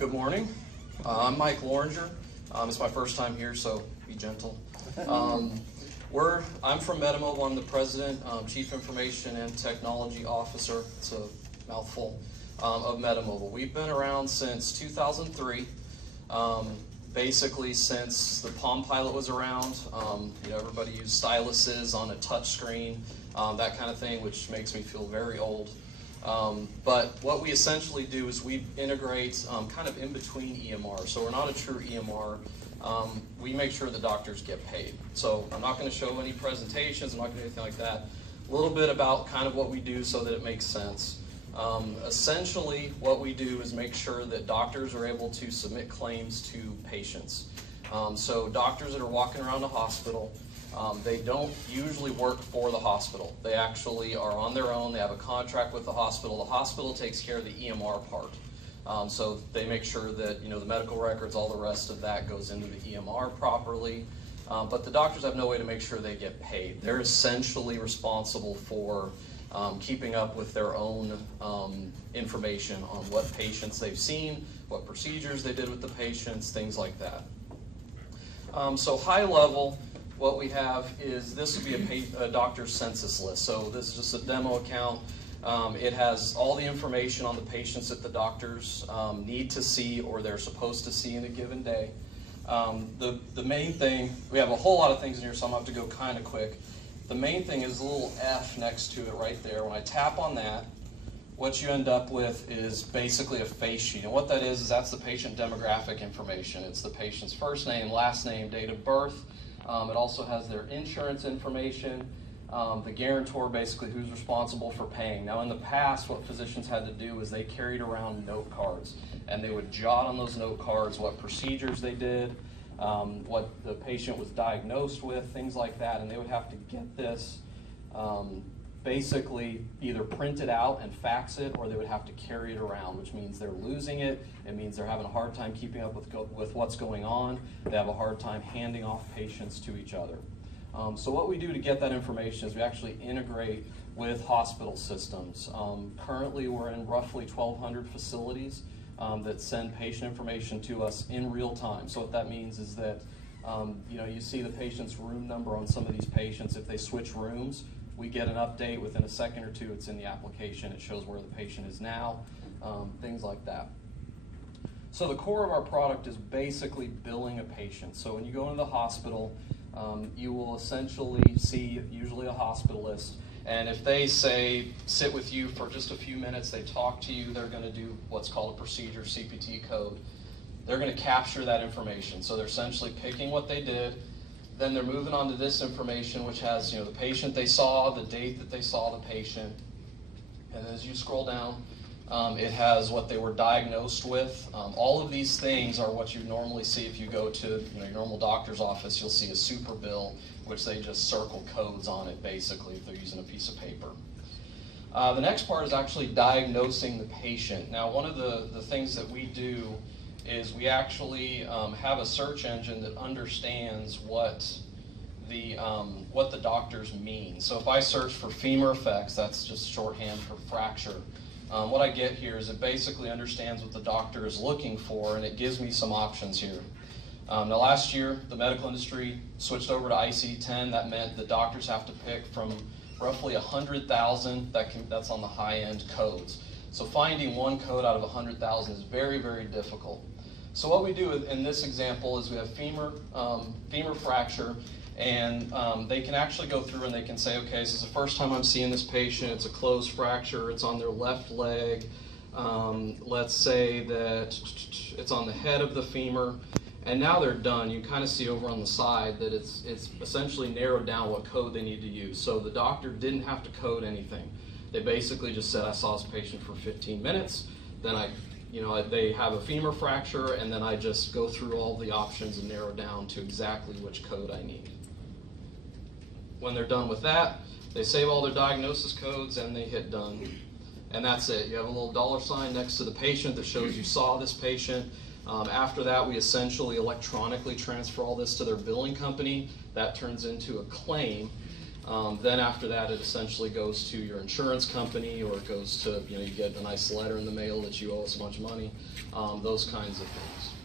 Good morning. I'm Mike Loranger. It's my first time here, so be gentle. I'm from MediMobile. I'm the president, chief information and technology officer. It's a mouthful of MediMobile. We've been around since 2003. Basically, since the Palm Pilot was around, everybody used styluses on a touch screen, that kind of thing, which makes me feel very old. But what we essentially do is we integrate kind of in between EMR. So we're not a true EMR. We make sure the doctors get paid. So I'm not going to show any presentations. I'm not going to do anything like that. A little bit about kind of what we do so that it makes sense. Essentially, what we do is make sure that doctors are able to submit claims to patients. So doctors that are walking around the hospital, they don't usually work for the hospital. They actually are on their own. They have a contract with the hospital. The hospital takes care of the EMR part. So they make sure that the medical records, all the rest of that goes into the EMR properly. But the doctors have no way to make sure they get paid. They're essentially responsible for keeping up with their own information on what patients they've seen, what procedures they did with the patients, things like that. So high level, what we have is this would be a doctor's census list. So this is just a demo account. It has all the information on the patients that the doctors need to see or they're supposed to see in a given day. The main thing, we have a whole lot of things in here, so I'm going to have to go kind of quick. The main thing is a little F next to it right there. When I tap on that, what you end up with is basically a face sheet. And what that is that's the patient demographic information. It's the patient's first name, last name, date of birth. It also has their insurance information, the guarantor, basically who's responsible for paying. Now in the past, what physicians had to do is they carried around note cards, and they would jot on those note cards what procedures they did, what the patient was diagnosed with, things like that, and they would have to get this basically either print it out and fax it, or they would have to carry it around, which means they're losing it. It means they're having a hard time keeping up with what's going on. They have a hard time handing off patients to each other. So what we do to get that information is we actually integrate with hospital systems. Currently we're in roughly 1,200 facilities that send patient information to us in real time. So what that means is that you see the patient's room number on some of these patients. If they switch rooms, we get an update within a second or two. It's in the application. It shows where the patient is now, things like that. So the core of our product is basically billing a patient. So when you go into the hospital, you will essentially see usually a hospitalist, and if they say sit with you for just a few minutes, they talk to you, they're going to do what's called a procedure CPT code. They're going to capture that information. So they're essentially picking what they did. Then they're moving on to this information, which has the patient they saw, the date that they saw the patient, and as you scroll down, it has what they were diagnosed with. All of these things are what you normally see if you go to your normal doctor's office. You'll see a super bill, which they just circle codes on it basically if they're using a piece of paper. The next part is actually diagnosing the patient. Now one of the things that we do is we actually have a search engine that understands what the doctors mean. So if I search for femur effects, that's just shorthand for fracture. What I get here is it basically understands what the doctor is looking for, and it gives me some options here. Now last year, the medical industry switched over to ICD-10. That meant the doctors have to pick from roughly 100,000, that's on the high-end codes. So finding one code out of 100,000 is very, very difficult. So what we do in this example is we have femur fracture, and they can actually go through and they can say, okay, this is the first time I'm seeing this patient. It's a closed fracture. It's on their left leg. Let's say that it's on the head of the femur. And now they're done. You kind of see over on the side that it's essentially narrowed down what code they need to use. So the doctor didn't have to code anything. They basically just said, I saw this patient for 15 minutes. Then they have a femur fracture, and then I just go through all the options and narrow down to exactly which code I need. When they're done with that, they save all their diagnosis codes and they hit done. And that's it. You have a little $sign next to the patient that shows you saw this patient. After that, we essentially electronically transfer all this to their billing company. That turns into a claim. Then after that, it essentially goes to your insurance company, or it goes to, you get a nice letter in the mail that you owe us a bunch of money, those kinds of things.